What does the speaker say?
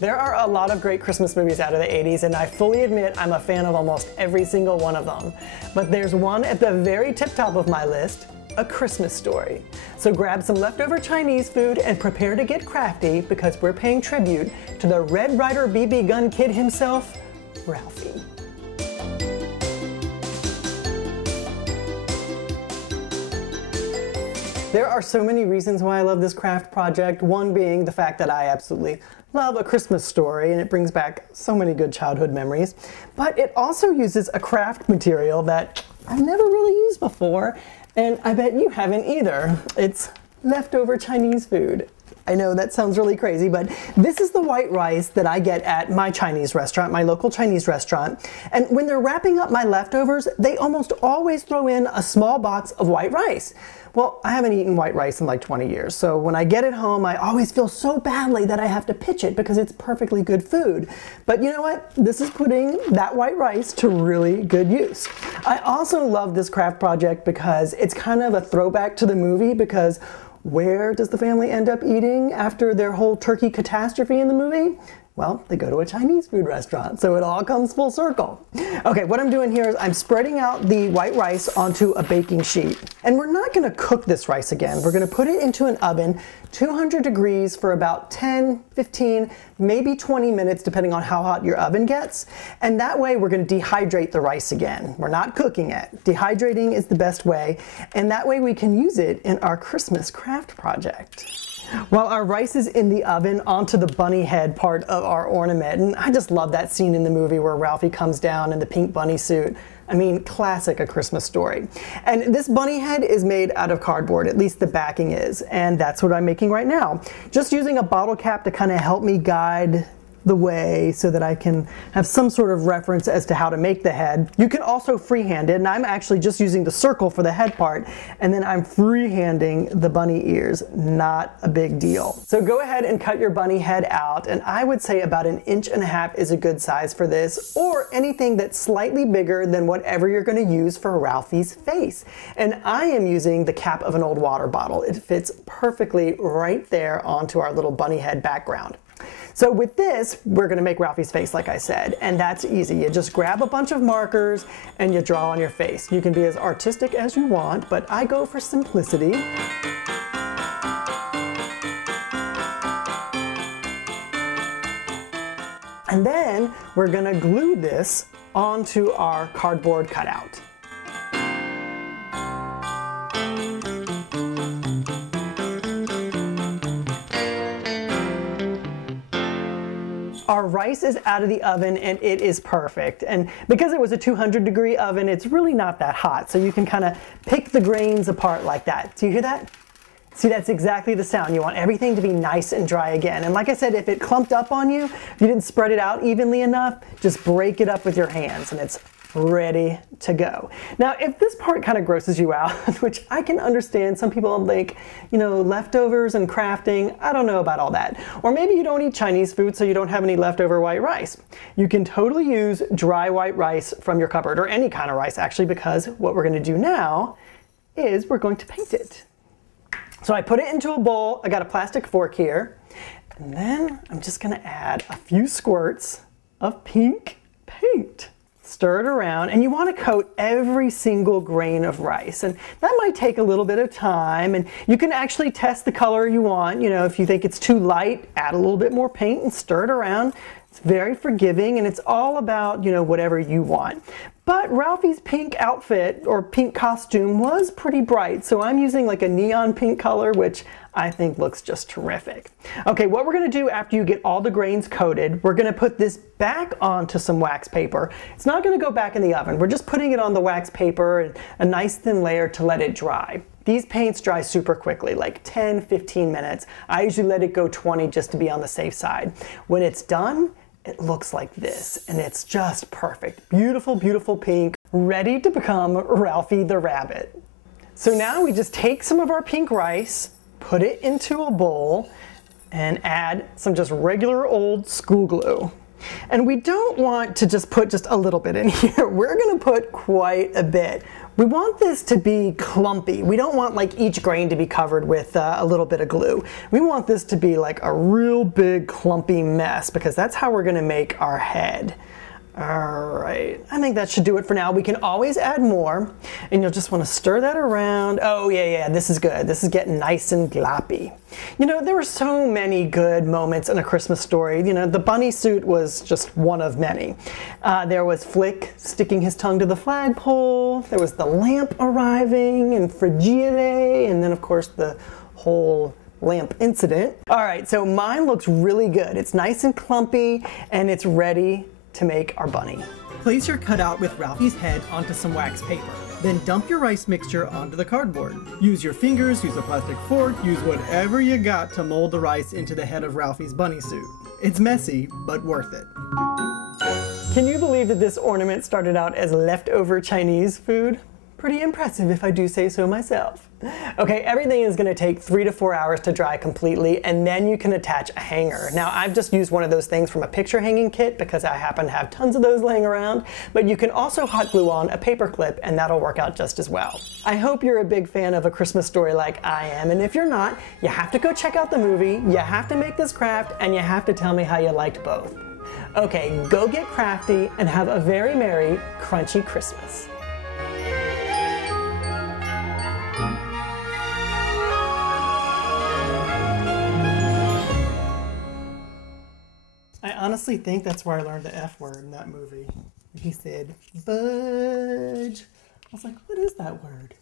There are a lot of great Christmas movies out of the 80s, and I fully admit I'm a fan of almost every single one of them. But there's one at the very tip top of my list, A Christmas Story. So grab some leftover Chinese food and prepare to get crafty because we're paying tribute to the Red Ryder BB gun kid himself, Ralphie. There are so many reasons why I love this craft project, one being the fact that I absolutely love A Christmas Story and it brings back so many good childhood memories, but it also uses a craft material that I've never really used before, and I bet you haven't either. It's leftover Chinese food. I know that sounds really crazy, but this is the white rice that I get at my Chinese restaurant, my local Chinese restaurant. And when they're wrapping up my leftovers, they almost always throw in a small box of white rice. Well, I haven't eaten white rice in like 20 years, so when I get it home, I always feel so badly that I have to pitch it because it's perfectly good food. But you know what? This is putting that white rice to really good use. I also love this craft project because it's kind of a throwback to the movie, because where does the family end up eating after their whole turkey catastrophe in the movie? Well, they go to a Chinese food restaurant, so it all comes full circle. Okay, what I'm doing here is I'm spreading out the white rice onto a baking sheet. And we're not gonna cook this rice again. We're gonna put it into an oven, 200 degrees for about 10, 15, maybe 20 minutes, depending on how hot your oven gets. And that way we're gonna dehydrate the rice again. We're not cooking it. Dehydrating is the best way, and that way we can use it in our Christmas craft project. While our rice is in the oven, onto the bunny head part of our ornament. And I just love that scene in the movie where Ralphie comes down in the pink bunny suit. I mean, classic A Christmas Story. And this bunny head is made out of cardboard, at least the backing is. And that's what I'm making right now. Just using a bottle cap to kind of help me guide the way so that I can have some sort of reference as to how to make the head. You can also freehand it, and I'm actually just using the circle for the head part, and then I'm freehanding the bunny ears. Not a big deal. So go ahead and cut your bunny head out, and I would say about 1.5 inches is a good size for this, or anything that's slightly bigger than whatever you're going to use for Ralphie's face. And I am using the cap of an old water bottle. It fits perfectly right there onto our little bunny head background. So with this, we're gonna make Ralphie's face, like I said, and that's easy. You just grab a bunch of markers and you draw on your face. You can be as artistic as you want, but I go for simplicity. And then we're gonna glue this onto our cardboard cutout. Our rice is out of the oven and it is perfect. And because it was a 200-degree oven, it's really not that hot. So you can kind of pick the grains apart like that. Do you hear that? See, that's exactly the sound. You want everything to be nice and dry again. And like I said, if it clumped up on you, if you didn't spread it out evenly enough, just break it up with your hands and it's ready to go. Now, if this part kind of grosses you out, which I can understand, some people think, you know, leftovers and crafting, I don't know about all that. Or maybe you don't eat Chinese food, so you don't have any leftover white rice. You can totally use dry white rice from your cupboard, or any kind of rice actually, because what we're going to do now is we're going to paint it. So I put it into a bowl. I got a plastic fork here, and then I'm just going to add a few squirts of pink paint. Stir it around, and you want to coat every single grain of rice, and that might take a little bit of time, and you can actually test the color you want. You know, if you think it's too light, add a little bit more paint and stir it around. It's very forgiving, and it's all about, you know, whatever you want. But Ralphie's pink outfit or pink costume was pretty bright, so I'm using like a neon pink color, which I think looks just terrific. Okay, what we're gonna do after you get all the grains coated, we're gonna put this back onto some wax paper. It's not gonna go back in the oven. We're just putting it on the wax paper and a nice thin layer to let it dry. These paints dry super quickly, like 10, 15 minutes. I usually let it go 20 just to be on the safe side. When it's done, it looks like this, and it's just perfect. Beautiful, beautiful pink, ready to become Ralphie the Rabbit. So now we just take some of our pink rice, put it into a bowl, and add some just regular old school glue. And we don't want to just put just a little bit in here. We're gonna put quite a bit. We want this to be clumpy. We don't want like each grain to be covered with a little bit of glue. We want this to be like a real big clumpy mess because that's how we're gonna make our head. All right, I think that should do it for now. We can always add more, and you'll just want to stir that around. Oh yeah, this is good. This is getting nice and gloppy. You know, there were so many good moments in A Christmas Story. You know, the bunny suit was just one of many. There was Flick sticking his tongue to the flagpole. There was the lamp arriving, and Frigile, and then of course the whole lamp incident. All right, so mine looks really good. It's nice and clumpy, and it's ready to make our bunny. Place your cutout with Ralphie's head onto some wax paper. Then dump your rice mixture onto the cardboard. Use your fingers, use a plastic fork, use whatever you got to mold the rice into the head of Ralphie's bunny suit. It's messy, but worth it. Can you believe that this ornament started out as leftover Chinese food? Pretty impressive if I do say so myself. Okay, everything is going to take 3 to 4 hours to dry completely, and then you can attach a hanger. Now, I've just used one of those things from a picture hanging kit because I happen to have tons of those laying around, but you can also hot glue on a paper clip and that'll work out just as well. I hope you're a big fan of A Christmas Story like I am, and if you're not, you have to go check out the movie, you have to make this craft, and you have to tell me how you liked both. Okay, go get crafty and have a very merry, crunchy Christmas. I honestly think that's where I learned the F word in that movie. He said, fudge. I was like, what is that word?